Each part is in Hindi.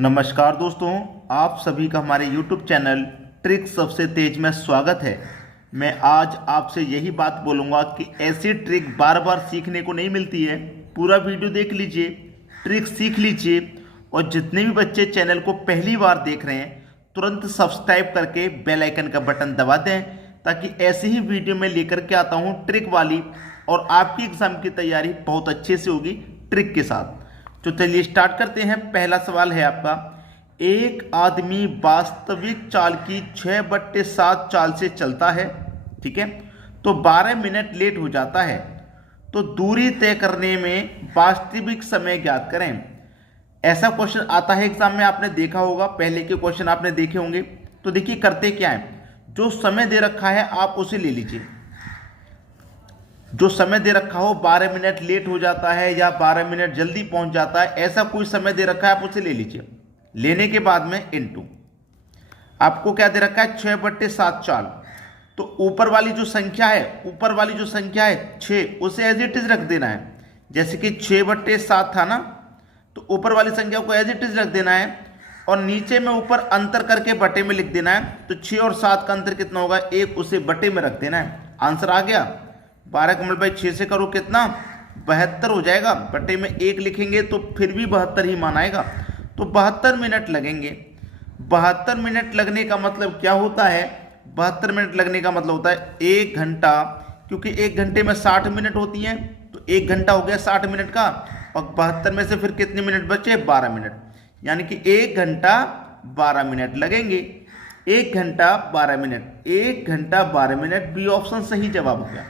नमस्कार दोस्तों, आप सभी का हमारे YouTube चैनल ट्रिक सबसे तेज में स्वागत है। मैं आज आपसे यही बात बोलूँगा कि ऐसी ट्रिक बार बार सीखने को नहीं मिलती है। पूरा वीडियो देख लीजिए, ट्रिक सीख लीजिए और जितने भी बच्चे चैनल को पहली बार देख रहे हैं तुरंत सब्सक्राइब करके बेल आइकन का बटन दबा दें, ताकि ऐसे ही वीडियो में लेकर के आता हूँ ट्रिक वाली और आपकी एग्ज़ाम की तैयारी बहुत अच्छे से होगी ट्रिक के साथ। तो चलिए स्टार्ट करते हैं। पहला सवाल है आपका, एक आदमी वास्तविक चाल की 6/7 चाल से चलता है, ठीक है, तो 12 मिनट लेट हो जाता है, तो दूरी तय करने में वास्तविक समय ज्ञात करें। ऐसा क्वेश्चन आता है एग्जाम में, आपने देखा होगा, पहले के क्वेश्चन आपने देखे होंगे। तो देखिए करते क्या है, जो समय दे रखा है आप उसे ले लीजिए। जो समय दे रखा हो 12 मिनट लेट हो जाता है या 12 मिनट जल्दी पहुंच जाता है, ऐसा कोई समय दे रखा है आप उसे ले लीजिए। लेने के बाद में इनटू आपको क्या दे रखा है 6/7 चाल, तो ऊपर वाली जो संख्या है 6, उसे एज इट इज रख देना है। जैसे कि 6/7 था ना, तो ऊपर वाली संख्या को एज इट इज रख देना है और नीचे में ऊपर अंतर करके बटे में लिख देना है। तो 6 और 7 का अंतर कितना होगा, 1, उसे बटे में रख देना है। आंसर आ गया। 12 का मल्टीप्लाई 6 से करो कितना, 72 हो जाएगा। बटे में 1 लिखेंगे तो फिर भी 72 ही मान आएगा, तो 72 मिनट लगेंगे। 72 मिनट लगने का मतलब क्या होता है, 72 मिनट लगने का मतलब होता है 1 घंटा, क्योंकि 1 घंटे में 60 मिनट होती हैं, तो 1 घंटा हो गया 60 मिनट का, और 72 में से फिर कितने मिनट बचे, 12 मिनट, यानी कि 1 घंटा 12 मिनट लगेंगे। 1 घंटा 12 मिनट, 1 घंटा 12 मिनट, बी ऑप्शन सही जवाब हो गया।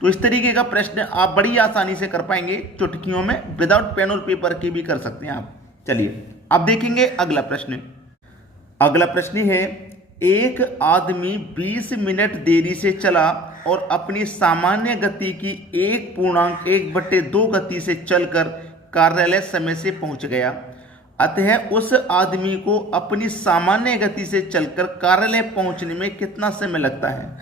तो इस तरीके का प्रश्न आप बड़ी आसानी से कर पाएंगे चुटकियों में, विदाउट पेन और पेपर के भी कर सकते हैं आप। चलिए अब देखेंगे अगला प्रश्न। अगला प्रश्न है, एक आदमी 20 मिनट देरी से चला और अपनी सामान्य गति की 1.1/2 गति से चलकर कार्यालय समय से पहुंच गया। अतः उस आदमी को अपनी सामान्य गति से चलकर कार्यालय पहुंचने में कितना समय लगता है।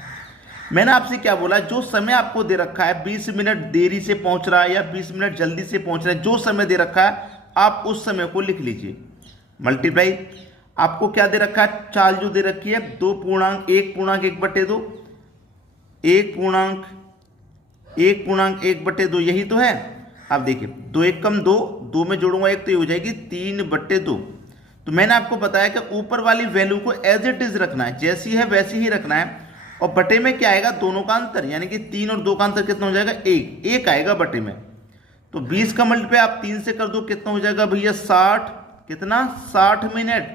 मैंने आपसे क्या बोला, जो समय आपको दे रखा है 20 मिनट देरी से पहुंच रहा है या 20 मिनट जल्दी से पहुंच रहा है, जो समय दे रखा है आप उस समय को लिख लीजिए। मल्टीप्लाई आपको क्या दे रखा है, चाल जो दे रखी है 1.1/2, 1.1/2, यही तो है। आप देखिए 2 1 कम 2, 2 में जोड़ूंगा 1 तो ये हो जाएगी 3/2। तो मैंने आपको बताया कि ऊपर वाली वैल्यू को एज इट इज रखना है, जैसी है वैसी ही रखना है, और बटे में क्या आएगा, दोनों का अंतर, यानी कि 3 और 2 का अंतर कितना हो जाएगा, 1 आएगा बटे में। तो 20 का मल्टीप्लाई आप 3 से कर दो, कितना हो जाएगा भैया 60, कितना 60 मिनट।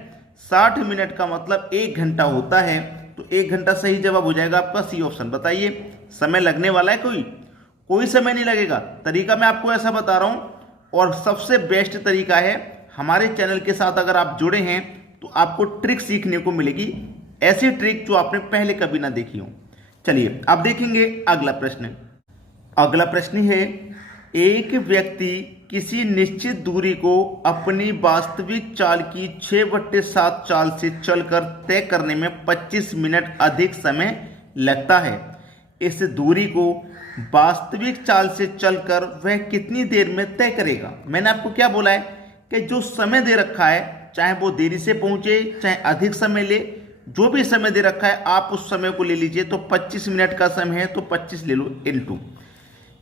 60 मिनट का मतलब 1 घंटा होता है, तो 1 घंटा सही जवाब हो जाएगा आपका सी ऑप्शन। बताइए समय लगने वाला है, कोई समय नहीं लगेगा। तरीका मैं आपको ऐसा बता रहा हूं, और सबसे बेस्ट तरीका है, हमारे चैनल के साथ अगर आप जुड़े हैं तो आपको ट्रिक सीखने को मिलेगी, ऐसी ट्रिक जो आपने पहले कभी ना देखी हो। चलिए अब देखेंगे अगला प्रश्न। अगला प्रश्न है, एक व्यक्ति किसी निश्चित दूरी को अपनी वास्तविक चाल की 6/7 चाल से चलकर तय करने में 25 मिनट अधिक समय लगता है। इस दूरी को वास्तविक चाल से चलकर वह कितनी देर में तय करेगा। मैंने आपको क्या बोला है कि जो समय दे रखा है, चाहे वो देरी से पहुंचे चाहे अधिक समय ले, जो भी समय दे रखा है आप उस समय को ले लीजिए। तो 25 मिनट का समय है तो 25 ले लो, इनटू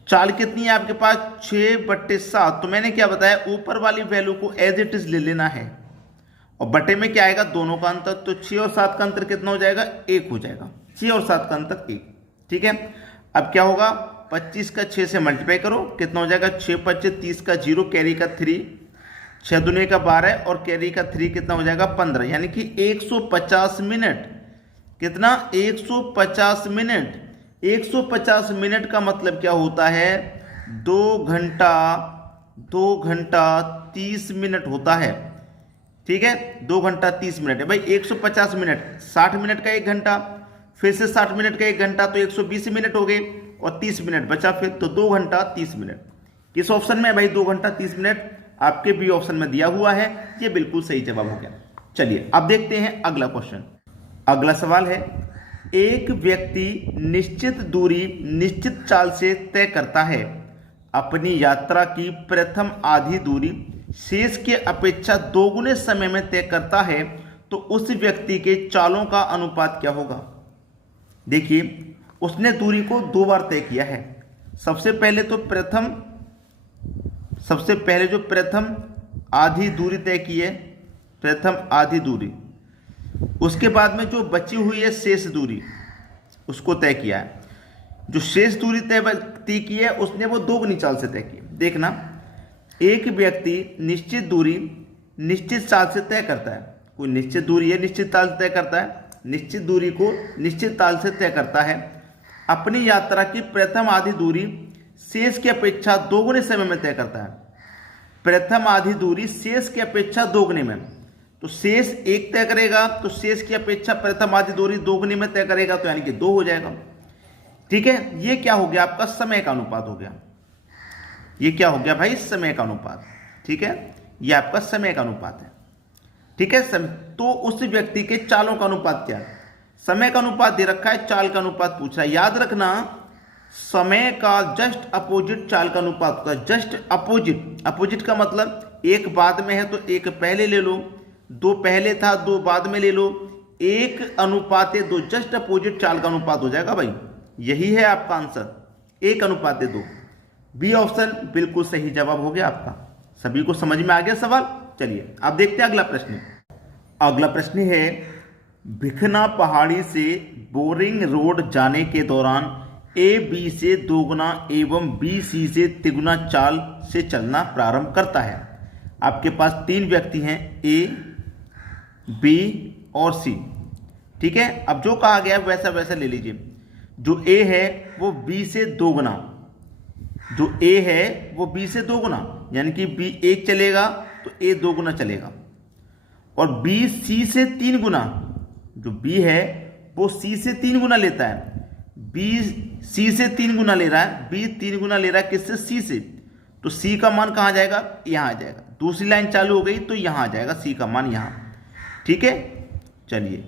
चाल कितनी है आपके पास 6/7। तो मैंने क्या बताया, ऊपर वाली वैल्यू को एज इट इज ले लेना है, और बटे में क्या आएगा, दोनों का अंतर। तो 6 और 7 का अंतर कितना हो जाएगा, 1 हो जाएगा। 6 और 7 का अंतर 1, ठीक है। अब क्या होगा, 25 का 6 से मल्टीप्लाई करो, कितना हो जाएगा 6 25 30 का 0, कैरी का 3, 6 दूने का 12 और कैरी का 3 कितना हो जाएगा 15, यानी कि 150 मिनट। कितना, 150 मिनट। 150 मिनट का मतलब क्या होता है, 2 घंटा 30 मिनट होता है, ठीक है। 2 घंटा 30 मिनट है भाई। 150 मिनट, 60 मिनट का 1 घंटा, फिर से 60 मिनट का 1 घंटा, तो 120 मिनट हो गए, और 30 मिनट बचा फिर, तो 2 घंटा 30 मिनट। किस ऑप्शन में है भाई, 2 घंटा 30 मिनट आपके बी ऑप्शन में दिया हुआ है, ये बिल्कुल सही जवाब हो गया। चलिए अब देखते हैं अगला क्वेश्चन। अगला सवाल है, एक व्यक्ति निश्चित दूरी निश्चित चाल से तय करता है। अपनी यात्रा की प्रथम आधी दूरी शेष के अपेक्षा दोगुने समय में तय करता है तो उस व्यक्ति के चालों का अनुपात क्या होगा। देखिए, उसने दूरी को 2 बार तय किया है। सबसे पहले जो प्रथम आधी दूरी तय की है, प्रथम आधी दूरी, उसके बाद में जो बची हुई है शेष दूरी उसको तय किया है। जो शेष दूरी तय की है उसने वो दोगुनी चाल से तय की। देखना, एक व्यक्ति निश्चित दूरी निश्चित चाल से तय करता है, कोई निश्चित दूरी है निश्चित ताल से तय करता है, निश्चित दूरी को निश्चित ताल से तय करता है, अपनी यात्रा की प्रथम आधी दूरी शेष की अपेक्षा दोगुने समय में तय करता है। प्रथम आधी दूरी शेष की अपेक्षा दोगुने में, तो शेष 1 तय करेगा तो शेष की अपेक्षा प्रथम आधी दूरी दोगुने में तय करेगा, तो यानी कि 2 हो जाएगा। ठीक है, ये क्या हो गया, आपका समय का अनुपात हो गया। ये क्या हो गया भाई, समय का अनुपात। ठीक है, ये आपका समय का अनुपात है। ठीक है, तो उस व्यक्ति के चालों का अनुपात क्या है। समय का अनुपात दे रखा है, चाल का अनुपात पूछ रहा है। याद रखना, समय का जस्ट अपोजिट चाल का अनुपात होता है। जस्ट अपोजिट, अपोजिट का मतलब एक बाद में है तो एक पहले ले लो, 2 पहले था 2 बाद में ले लो, 1 अनुपात 2, जस्ट अपोजिट चाल का अनुपात हो जाएगा भाई। यही है आपका आंसर, 1 अनुपात 2। बी ऑप्शन बिल्कुल सही जवाब हो गया आपका। सभी को समझ में आ गया सवाल। चलिए अब देखते हैं अगला प्रश्न। अगला प्रश्न है, भिखना पहाड़ी से बोरिंग रोड जाने के दौरान ए बी से दोगुना एवं बी सी से तिगुना चाल से चलना प्रारंभ करता है। आपके पास 3 व्यक्ति हैं, ए, बी और सी। ठीक है, अब जो कहा गया वैसा वैसा ले लीजिए। जो ए है वो बी से दोगुना, जो ए है वो बी से दोगुना, यानी कि बी 1 चलेगा तो ए 2 गुना चलेगा। और बी सी से 3 गुना, जो बी है वो सी से 3 गुना लेता है। बी सी से 3 गुना ले रहा है, बी 3 गुना ले रहा है किससे, सी से। तो सी का मान कहाँ जाएगा, यहाँ आ जाएगा। दूसरी लाइन चालू हो गई तो यहाँ आ जाएगा सी का मान यहाँ। ठीक है, चलिए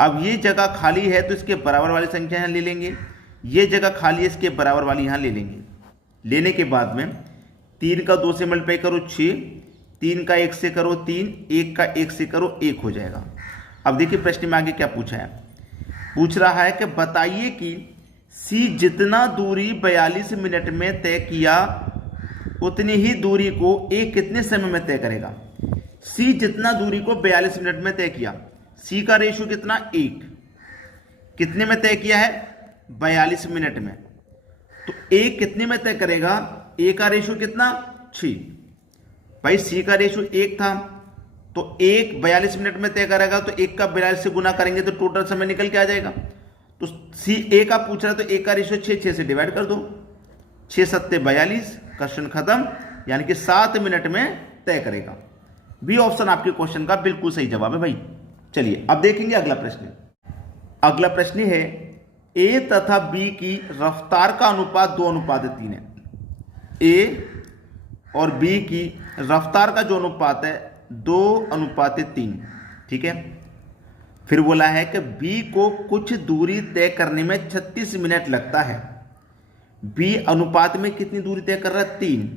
अब ये जगह खाली है तो इसके बराबर वाली संख्या यहाँ ले लेंगे, ये जगह खाली है इसके बराबर वाली यहाँ ले लेंगे। लेने के बाद में 3 का 2 से मल्टीप्लाई करो 6, 3 का 1 से करो 3, 1 का 1 से करो 1 हो जाएगा। अब देखिए प्रश्न में आगे क्या पूछा है। पूछ रहा है कि बताइए कि सी जितना दूरी 42 मिनट में तय किया उतनी ही दूरी को ए कितने समय में तय करेगा। सी जितना दूरी को 42 मिनट में तय किया, सी का रेशियो कितना 1, कितने में तय किया है 42 मिनट में, तो ए कितने में तय करेगा, ए का रेशियो कितना 6। भाई सी का रेशियो 1 था तो 1 42 मिनट में तय करेगा, तो 1 का 42 से गुना करेंगे तो टोटल समय निकल के आ जाएगा। तो सी ए का पूछ रहा है तो ए का रेशियो 6 से डिवाइड कर दो, 6 सत्ते 42, क्वेश्चन खत्म, यानी कि 7 मिनट में तय करेगा। बी ऑप्शन आपके क्वेश्चन का बिल्कुल सही जवाब है भाई। चलिए अब देखेंगे अगला प्रश्न। अगला प्रश्न है, ए तथा बी की रफ्तार का अनुपात 2:3 है। ए और बी की रफ्तार का जो अनुपात है 2:3। ठीक है, फिर बोला है कि बी को कुछ दूरी तय करने में 36 मिनट लगता है। बी अनुपात में कितनी दूरी तय कर रहा है 3,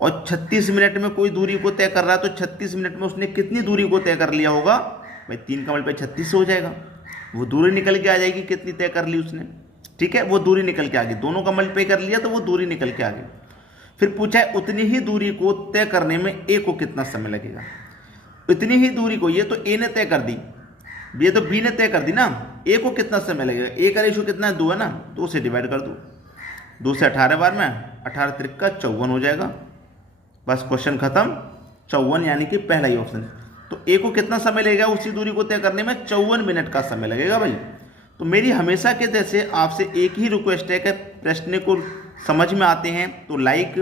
और 36 मिनट में कोई दूरी को तय कर रहा है, तो 36 मिनट में उसने कितनी दूरी को तय कर लिया होगा भाई, 3 का मल्टीप्लाई 36 हो जाएगा, वो दूरी निकल के आ जाएगी कितनी तय कर ली उसने। ठीक है, वो दूरी निकल के आ गई, दोनों का मल्टीप्लाई कर लिया तो वो दूरी निकल के आ गई। फिर पूछा है उतनी ही दूरी को तय करने में ए को कितना समय लगेगा। इतनी ही दूरी को, ये तो ए ने तय कर दी, ये तो बी ने तय कर दी ना, ए को कितना समय लगेगा। ए का रेशियो कितना है 2 है ना, 2 से डिवाइड कर दो, 2 से 18 बार में 18 त्रिका 54 हो जाएगा। बस क्वेश्चन खत्म, 54 यानी कि पहला ही ऑप्शन। तो ए को कितना समय लगेगा उसी दूरी को तय करने में, 54 मिनट का समय लगेगा भाई। तो मेरी हमेशा के जैसे आपसे एक ही रिक्वेस्ट है कि प्रश्न को समझ में आते हैं तो लाइक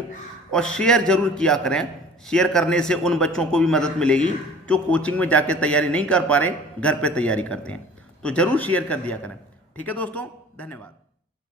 और शेयर जरूर किया करें। शेयर करने से उन बच्चों को भी मदद मिलेगी जो कोचिंग में जाके तैयारी नहीं कर पा रहे, घर पे तैयारी करते हैं, तो जरूर शेयर कर दिया करें। ठीक है दोस्तों, धन्यवाद।